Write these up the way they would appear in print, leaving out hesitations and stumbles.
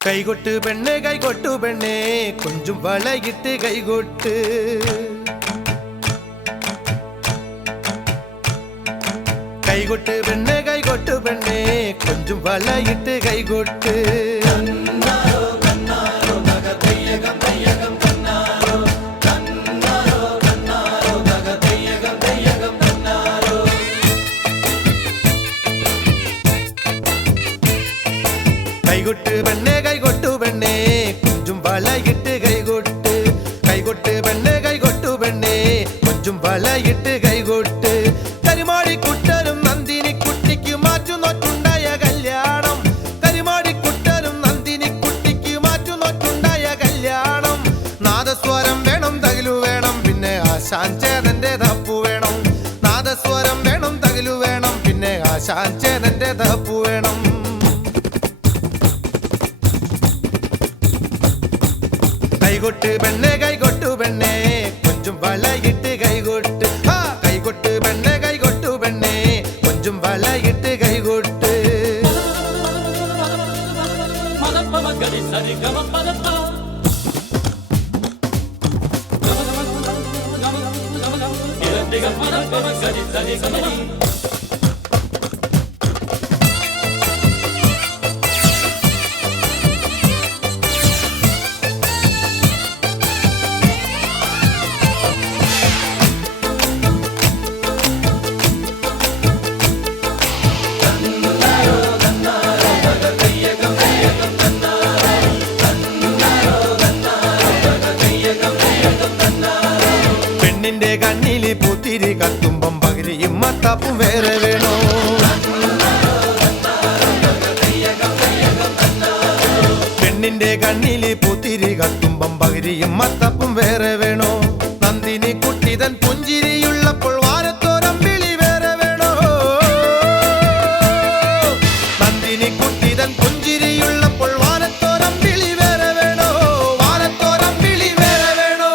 കൈകൊട്ട് പെണ്ണേ കൊഞ്ചും വളയിട്ട് കൈകൊട്ട് കൈകൊട്ട് പെണ്ണേ കൊഞ്ചും വളയിട്ട് കൈകൊട്ട് കൈകൊട്ട് പെണ്ണേ കൊഞ്ചും വളയിട്ട് കൈകൊട്ട് കൈകൊട്ട് പെണ്ണേ കൊഞ്ചും വളയിട്ട് കൈകൊട്ട് കരിമാടിക്കുട്ടനും നന്ദിനിക്കുട്ടിക്ക് മാറ്റുനോറ്റുണ്ടായ കല്യാണം കരിമാടിക്കുട്ടനും നന്ദിനിക്കുട്ടിക്ക് മാറ്റുനോറ്റുണ്ടായ കല്യാണം നാദസ്വരം വേണം തകിലു വേണം പിന്നെ ആശാൻ ചേതന്റെ തപ്പു വേണം നാദസ്വരം വേണം തകിലു വേണം പിന്നെ ആശാൻ ചേതന്റെ തപ്പു വേണം കൈകൊട്ട് പെണ്ണേ കൊഞ്ചും വളയിട്ട് കൈകൊട്ട് കൈകൊട്ട് പെണ്ണേ കൊഞ്ചും വളയിട്ട് കൈകൊട്ട് പെണ്ണിന്റെ കണ്ണില് പൂത്തിരി കത്തുമ്പം പകിരിയും മത്താപ്പും വേറെ വേണോ പെണ്ണിന്റെ കണ്ണില് പൂത്തിരി കത്തുമ്പം പകിരിയും മത്താപ്പും വേറെ വേണോ നന്ദിനി കുട്ടിതൻ പുഞ്ചിരിയുള്ളപ്പോൾ വാരത്തോരമ്പിളി വേറെ വേണോ നന്ദിനി കുട്ടിതൻ പുഞ്ചിരിയുള്ളപ്പോൾ വാരത്തോരമ്പിളി വേറെ വേണോ വാരത്തോരമ്പിളി വേറെ വേണോ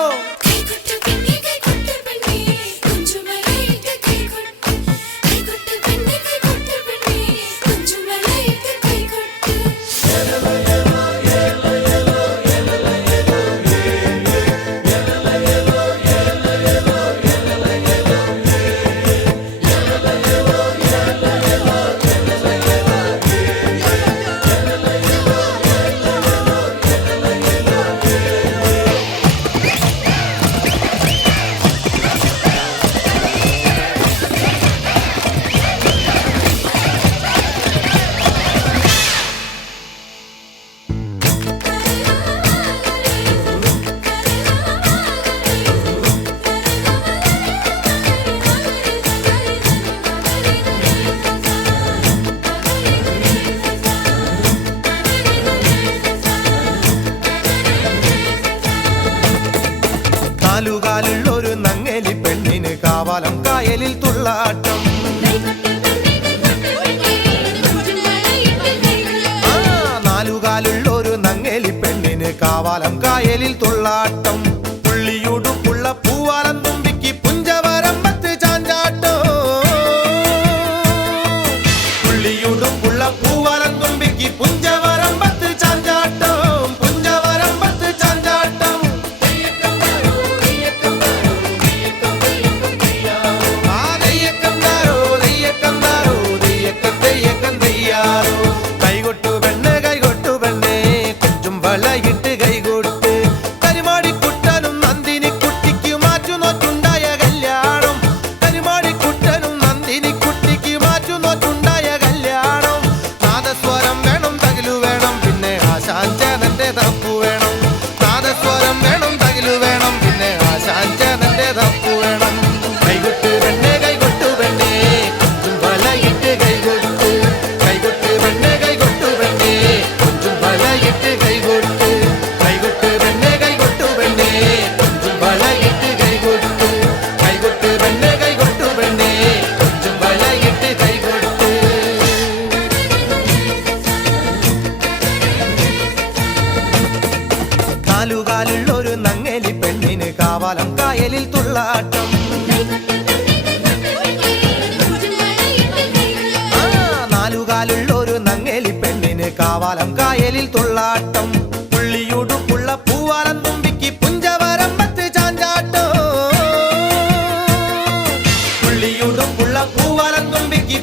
നാലുകാലുള്ളൊരു നങ്ങേലി പെണ്ണിന് കാവാലം കായലിൽ തുള്ളാട്ടം നാലുകാലുള്ളൊരു നങ്ങേലി പെണ്ണിന് കാവാലം കായലിൽ തുള്ളാട്ടം പുള്ളിയുടുപ്പുള്ള പൂവാലം തുമ്പിക്ക് പുഞ്ചവരമ്പത്ത് ചാഞ്ചാട്ടോ പുള്ളിയുടുപ്പുള്ള പൂവാലം തുമ്പിക്ക് പുഞ്ചവരമ്പത്ത് ചാഞ്ചാട്ടം പുഞ്ചവരമ്പത്ത് ചാഞ്ചാട്ടം കൈകൊട്ടു പെണ്ണേ കൊഞ്ചും വളയിട്ട് കൈകൊട്ട് കരിമാടിക്കുട്ടനും നന്ദിനിക്കുട്ടിക്ക് മാറ്റുനോറ്റുണ്ടായ കല്യാണം കരിമാടിക്കുട്ടനും നന്ദിനിക്കുട്ടിക്ക് മാറ്റുനോറ്റുണ്ടായ കല്യാണം നാദസ്വരം വേണം തകിലു വേണം പിന്നെ ആശാൻ ചേതന്റെ തപ്പു വേണം നാദസ്വരം വേണം തകിലു വേണം പിന്നെ ആശാൻ ചേതന്റെ തപ്പു വേണം കൈകൊട്ട് പെണ്ണേ കൊഞ്ചും വളയിട്ട് കൈകൊട്ട് കൈകൊട്ട് പെണ്ണേ കൊഞ്ചും വളയിട്ട് കൈകൊട്ട് കൈകൊട്ട് പെണ്ണേ കൊഞ്ചും വളയിട്ട് കൈകൊട്ട് കൈകൊട്ട് പെണ്ണേ കൊഞ്ചും വളയിട്ട് കൈകൊട്ട് നാലുകാലുള്ളൊരു നങ്ങേലി പെണ്ണിന് കാവാലം കായലിൽ തുള്ളാട്ടം നാലുകാലുള്ളൊരു നങ്ങേലി പെണ്ണിന് കാവാലം കായലിൽ തുള്ളാട്ടം പൂവാലത്തുമ്പിക്ക്